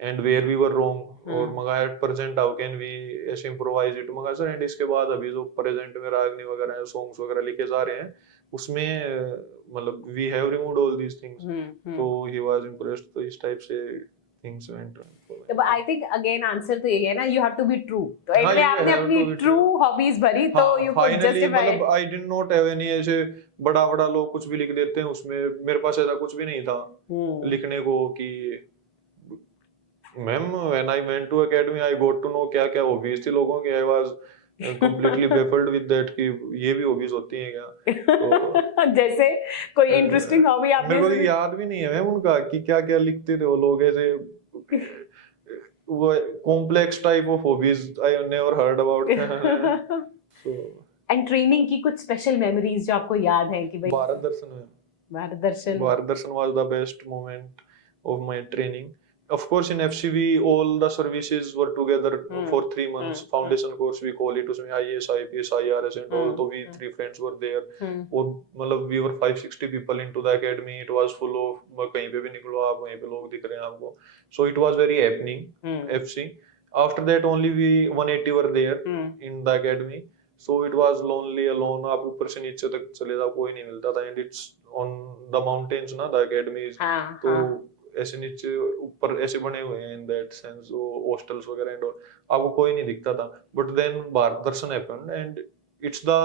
and where we were wrong, और मगर at present how can we ऐसे improvise it। मगर सर एंड इसके बाद अभी जो present में रागनी वगैरह songs वगैरह लिखे जा रहे हैं उसमें मतलब we have removed all these things। तो he was impressed। तो इस टाइप से things went on। तो आई थिंक अगेन आंसर तो यही है ना, you have to be true. तो एंड में you आपने have अपनी to be ट्रू हॉबीज भरी, तो यू कुड फाइनली जस्टिफाई। मतलब I did not have any ऐसे बड़ा लोग कुछ भी लिख देते हैं उसमें, मेरे पास ऐसा कुछ भी नहीं था लिखने को कि ma'am when I went to academy I got to know क्या क्या हॉबीज थी लोगों की। I was completely baffled with that कि ये भी हॉबीज होती हैं क्या। तो जैसे कोई इंटरेस्टिंग हॉबी आपने मेरे को सुनी? याद भी नहीं है मैम उनका कि क्या क्या लिखते थे वो लोग ऐसे। वो complex type of hobbies I never heard about. So and training की कुछ स्पेशल मेमोरीज जो आपको याद है कि भाई? Bharat Darshan Bharat Darshan was the best moment of my training, of course in FCV all the services were together for 3 months. Foundation course we call it, उसमें IAS, IPS, IRS and all. तो we 3 friends were there. और मतलब we were 560 people into the academy. It was full of कहीं पे भी निकलो आप वहीं पे लोग दिख रहे हैं आपको. So it was very happening. FC. After that only we 180 were there in the academy. So it was lonely alone. आप ऊपर से नीचे तक चले जाओ कोई नहीं मिलता था. And it's on the mountains ना the academy is. तो ऐसे नीचे ऊपर ऐसे बने हुए हैं इन दैट सेंस वो हॉस्टल्स वगैरह एंड आपको कोई नहीं दिखता था. But then Bharat Darshan happened and it's the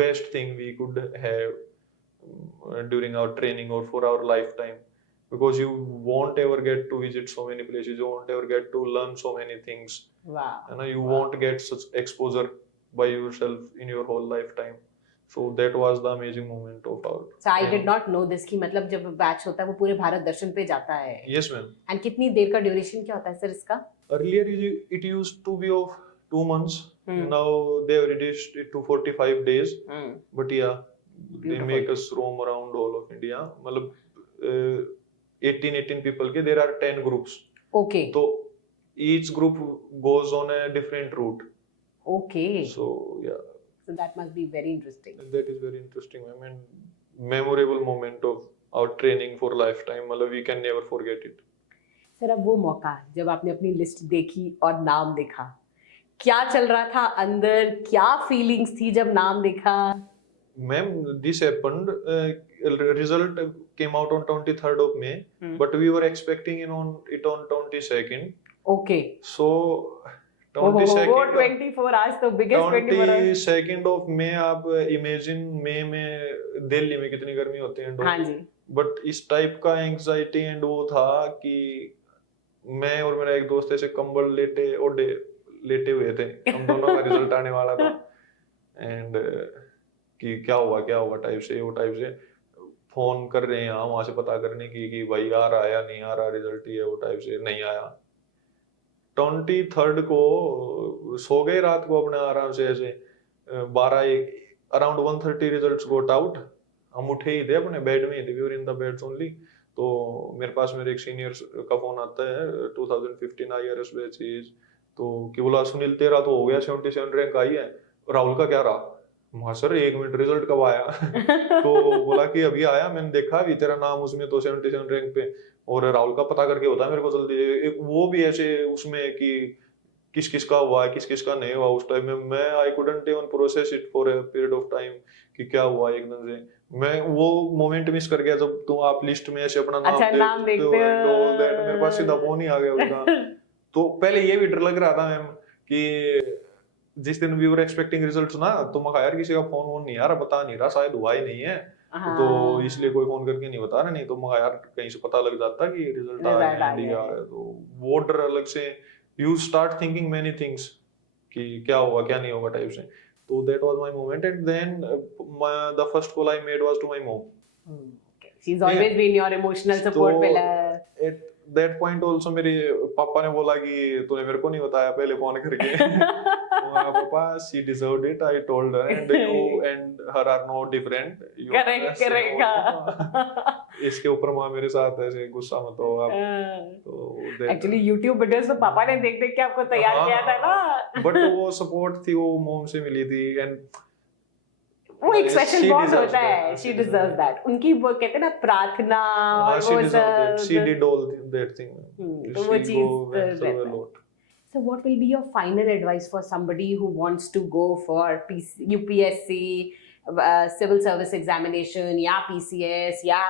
best thing we could have during our training और for our lifetime, because you won't ever get to visit so many places, you won't ever get to learn so many things. Wow. You won't get such exposure by yourself in your whole lifetime. So that was the amazing moment of our. So I did not know this कि मतलब जब batch होता है वो पूरे भारत दर्शन पे जाता है. Yes ma'am. And कितनी देर का ड्यूरेशन क्या होता है सर इसका? Earlier it used to be of 2 months. Now they have reduced it to 45 days. But yeah, they make us roam around all of India. मतलब 18 people के there are 10 groups. Okay. So each group goes on a different route. Okay. So yeah. So that must be very interesting. That is very interesting, I mean, memorable moment of our training for lifetime. मतलब we can never forget it. Sir अब वो मौका जब आपने अपनी list देखी और नाम देखा, क्या चल रहा था अंदर, क्या फीलिंग्स थी जब नाम देखा? Ma'am, this happened. Result came out on 23rd of May, but we were expecting it on 22nd. Okay. So 24 आज तो biggest 22nd of May आप इमेजिन मई में दिल्ली में कितनी गर्मी होती है. हाँ जी. बट इस टाइप का एंग्जाइटी एंड वो था कि मैं और मेरा एक दोस्त ऐसे कंबल लेटे हुए थे. हम दोनों का रिजल्ट आने वाला था एंड कि क्या हुआ टाइप से वो टाइप से फोन कर रहे हैं वहां से पता करने की कि भाई आ रहा या नहीं आ रहा रिजल्ट, ये वो टाइप से नहीं आया. 23rd को सो गए रात को अपने आराम से ऐसे 12 अराउंड 1:30 रिजल्ट्स गोट आउट. हम उठे ही थे अपने बेड में ही थे, we were in the beds only. तो मेरे पास मेरे एक सीनियर का फोन आता है 2015 IRS बैच इज, तो कि बोला सुनील तेरा तो हो गया 77 रैंक आई है, राहुल का क्या रहा? वहाँ सर 1 मिनट रिजल्ट कब आया? तो बोला कि अभी आया, मैंने देखा अभी तेरा नाम उसमें तो 77 रैंक पे, और राहुल का पता करके होता है मेरे को जल्दी. वो भी ऐसे उसमें कि किस किस का हुआ है किस किस का नहीं हुआ. उस टाइम में मैं I couldn't even process it for a period of time कि क्या हुआ एकदम से. मैं वो मोमेंट मिस कर गया जब तुम आप लिस्ट में ऐसे अपना नाम देखते हो. मेरे पास सीधा फोन ही आ गया उसका. तो पहले ये भी डर लग रहा था मैम कि जिस दिन वी वर एक्सपेक्टिंग रिजल्ट्स ना, तो मैं यार किसी का फोन नहीं आ रहा, बता नहीं रहा, शायद हुआ ही नहीं है. तो इसलिए कोई फोन करके नहीं बता रहा, नहीं तो मैं यार कहीं से पता लग जाता कि रिजल्ट आया इंडिया. तो वो डर अलग से, you start thinking many things कि क्या होगा क्या नहीं होगा टाइप से. तो that was my moment and then the first call I made was to my mom. She is always been your emotional support pillar. At that point also मेरे पापा ने बोला कि तूने मेरे को नहीं बताया पहले फोन करके. पापा she deserved it, I told her, and you and her are no different. Correct. इसके ऊपर माँ मेरे साथ ऐसे गुस्सा मत हो आप. तो एक्चुअली YouTube वीडियोस तो पापा ने देख के आपको तैयार किया था ना. बट वो सपोर्ट थी वो मॉम से मिली थी एंड वो एक स्पेशल बॉन्ड होता है. She deserves that. उनकी वो कहते हैं ना प्रार्थना और वो she did all that thing. वो चीज. So what will be your final advice for somebody who wants to go for UPSC, civil service examination या PCS या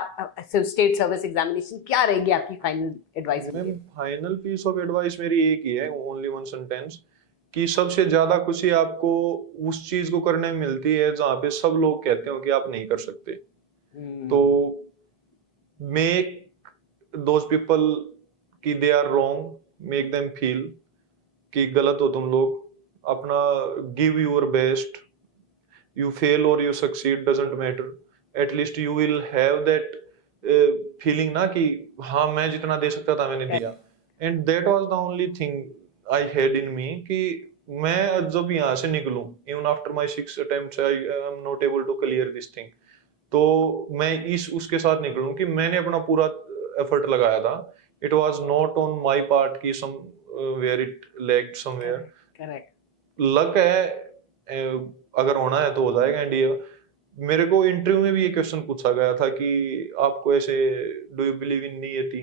state service examination? क्या रहेगी आपकी final advice? Final piece of advice मेरी एक ही है, only one sentence, कि सबसे ज्यादा खुशी आपको उस चीज को करने में मिलती है जहाँ पे सब लोग कहते हो कि आप नहीं कर सकते. तो make those people कि they are wrong, make them feel कि गलत हो तुम लोग. अपना give your best, you fail और you succeed doesn't matter, at least you will have that feeling ना कि हाँ मैं जितना दे सकता था मैंने दिया. And that was the only thing I had in me कि मैं जब यहाँ से निकलूं, even after my 6 attempts I am not able to clear this thing. तो मैं उसके साथ निकलूं कि मैंने अपना पूरा एफर्ट लगाया था it was not on my part कि some where it lacked somewhere. Correct. Luck है, अगर होना है तो हो जाएगा इंडिया. मेरे को इंटरव्यू में भी ये क्वेश्चन पूछा गया था कि आपको ऐसे डू यू बिलीव इन नियति,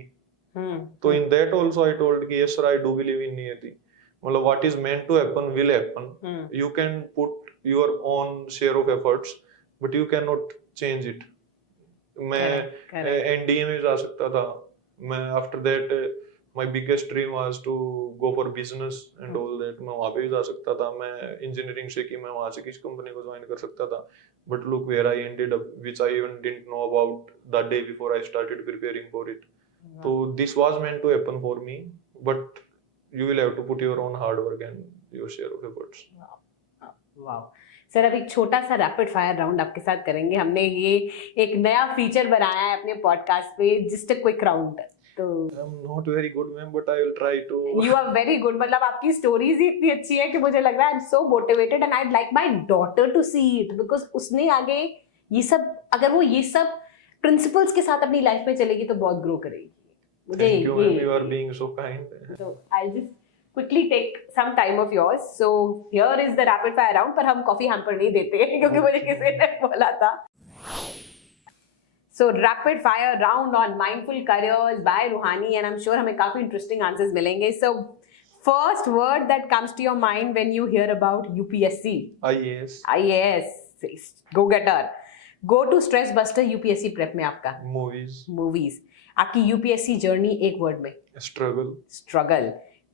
तो in that also I told कि yes sir I do believe in नियति. मतलब what is meant to happen will happen. You can put your own share of efforts but you can not change it. मैं NDA में जा सकता था. मैं after that my biggest dream was to go for business and all that. मैं वहां पे भी जा सकता था. मैं इंजीनियरिंग से कि मैं वहां से किस कंपनी को ज्वाइन कर सकता था. But look where I ended up which I even didn't know about the day before I started preparing for it. So this was meant to happen for me, but you will have to put your own hard work and your share of efforts. Wow sir, अब एक छोटा सा rapid fire round आपके साथ करेंगे. हमने ये एक नया फीचर बनाया है अपने पॉडकास्ट पे, जस्ट अ क्विक राउंड. तो I'm not very good ma'am, but I will try to. You are very good. मतलब आपकी स्टोरीज ही इतनी अच्छी है कि मुझे लग रहा है I am so motivated and I like my daughter to see it, because उसने आगे ये सब, अगर वो ये सब प्रिंसिपल्स के साथ अपनी लाइफ में चलेगी तो बहुत ग्रो करेगी. मुझे Thank you ma'am, you are being so kind. So I'll just quickly take some time of yours. So here is the rapid fire round, पर हम कॉफी हम पर नहीं देते हैं क्योंकि मुझे किसी ने बोला था. So rapid fire round on mindful careers by Ruhani, and I'm sure हमें काफी interesting answers मिलेंगे. So first word that comes to your mind when you hear about UPSC. IAS. IAS, go getter. Go to stress buster UPSC prep में आपका. Movies. आपकी UPSC journey एक word में. Struggle.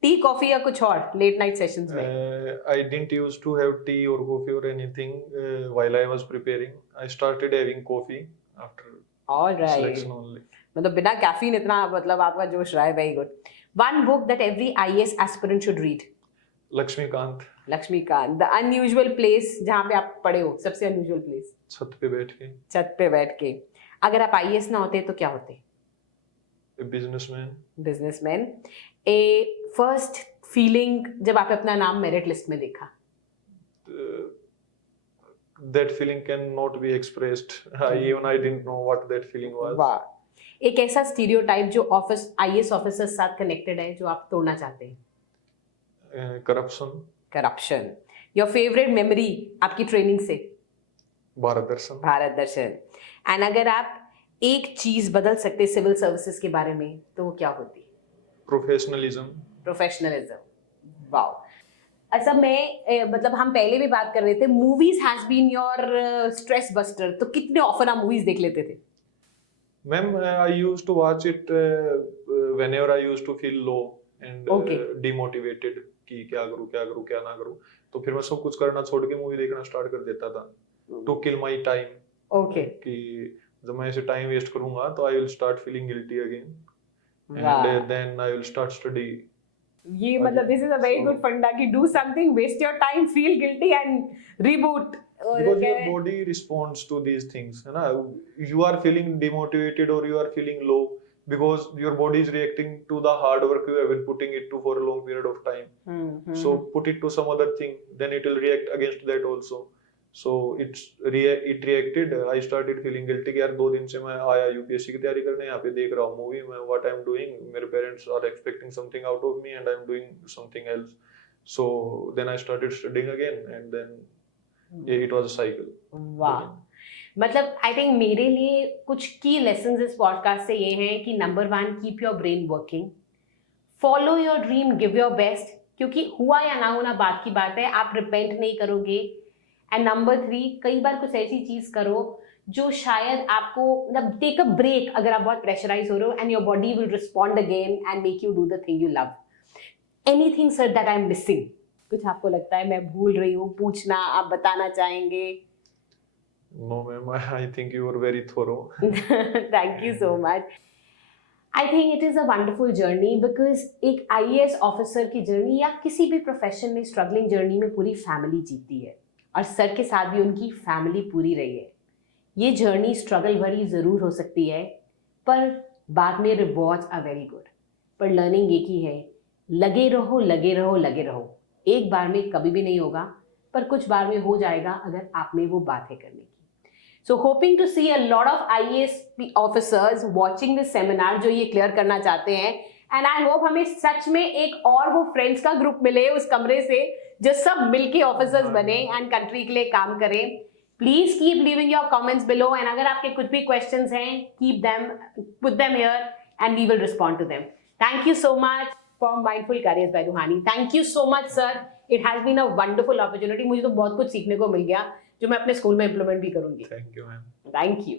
Tea coffee या कुछ और late night sessions में? I didn't used to have tea or coffee or anything while I was preparing. I started having coffee after selection only. मतलब बिना caffeine इतना, मतलब आपका जोश रहा है. Very good. One book that every IAS aspirant should read? Laxmikant. The unusual place जहाँ पे आप पढ़े हो, सबसे अनयूजुअल प्लेस? छत पे बैठ के. अगर आप IAS ना होते तो क्या होते? बिजनेसमैन. ए फर्स्ट फीलिंग जब आपने अपना नाम मेरिट लिस्ट में देखा? That feeling cannot be expressed. Even I didn't know what that feeling was. वाह. एक ऐसा स्टीरियोटाइप जो IAS ऑफिसर्स साथ कनेक्टेड है जो आप तोड़ना चाहते हैं? करप्शन. योर फेवरेट मेमोरी आपकी ट्रेनिंग से? भारत दर्शन. एंड अगर आप एक चीज बदल सकते सिविल सर्विसेज के बारे में तो वो क्या होती? प्रोफेशनलिज्म. वाओ. अच्छा, मैं मतलब हम पहले भी बात कर रहे थे, movies has been your stress buster. तो कितने ऑफन आप मूवीज देख लेते थे? Ma'am I used to watch it whenever I used to feel low and demotivated कि क्या करूं क्या ना करूं. तो फिर मैं सब कुछ करना छोड़ के मूवी देखना स्टार्ट कर देता था to kill my time. Okay. कि जब मैं ऐसे टाइम वेस्ट करूंगा तो I will start feeling guilty again and then I will start study. ये मतलब this is a very good funda कि do something, waste your time, feel guilty and reboot. Because your body responds to these things, है ना. You are feeling demotivated or you are feeling low because your body is reacting to the hard work you have been putting it to for a long period of time. So put it to some other thing, then it will react against that also. So it reacted. I started feeling guilty कि यार 2 दिन से मैं आया UPSC की तैयारी करने, यहाँ पे देख रहा हूँ मूवी में what I'm doing. मेरे parents are expecting something out of me and I'm doing something else. So then I started studying again and then it was a cycle. वाह. मतलब आई थिंक मेरे लिए कुछ की लेसन्स इस podcast से ये हैं कि number 1, keep your brain working, follow your dream, give your best, क्योंकि हुआ या ना होना बात की बात है, आप रिपेंट नहीं करोगे. एंड नंबर 3, कई बार कुछ ऐसी चीज करो जो शायद आपको मतलब टेक अ ब्रेक अगर आप बहुत प्रेशराइज हो रहे हो and your body will respond again and make you do the thing you love. Anything sir that I am missing? कुछ आपको लगता है मैं भूल रही हूँ पूछना, आप बताना चाहेंगे? No ma'am, I think you were very thorough. Thank you so much. I think it is a wonderful journey because एक IAS ऑफिसर की जर्नी या किसी भी प्रोफेशन में स्ट्रगलिंग जर्नी में पूरी फैमिली जीती है और सर के साथ भी उनकी फैमिली पूरी रही है. ये जर्नी स्ट्रगल भरी ज़रूर हो सकती है पर बाद में रिवॉर्ड्स आर वेरी गुड. पर लर्निंग एक ही है, लगे रहो लगे रहो लगे रहो. एक बार में कभी भी नहीं होगा पर कुछ बार में हो जाएगा अगर आप में वो बात है करने की. So hoping to see a lot of IAS officers watching this seminar जो ये क्लियर करना चाहते हैं, and I hope हमें सच में एक और वो फ्रेंड्स का ग्रुप मिले उस कमरे से जो सब मिलके ऑफिसर्स बने एंड कंट्री के लिए काम करें. Please keep leaving your comments below, and अगर आपके कुछ भी क्वेश्चंस हैं, keep them, put them here and we will respond to them. Thank you so much from mindful careers by Ruhani. Thank you so much sir, it has been a wonderful opportunity. मुझे तो बहुत कुछ सीखने को मिल गया जो मैं अपने स्कूल में इंप्लीमेंट भी करूंगी. Thank you ma'am. Thank you.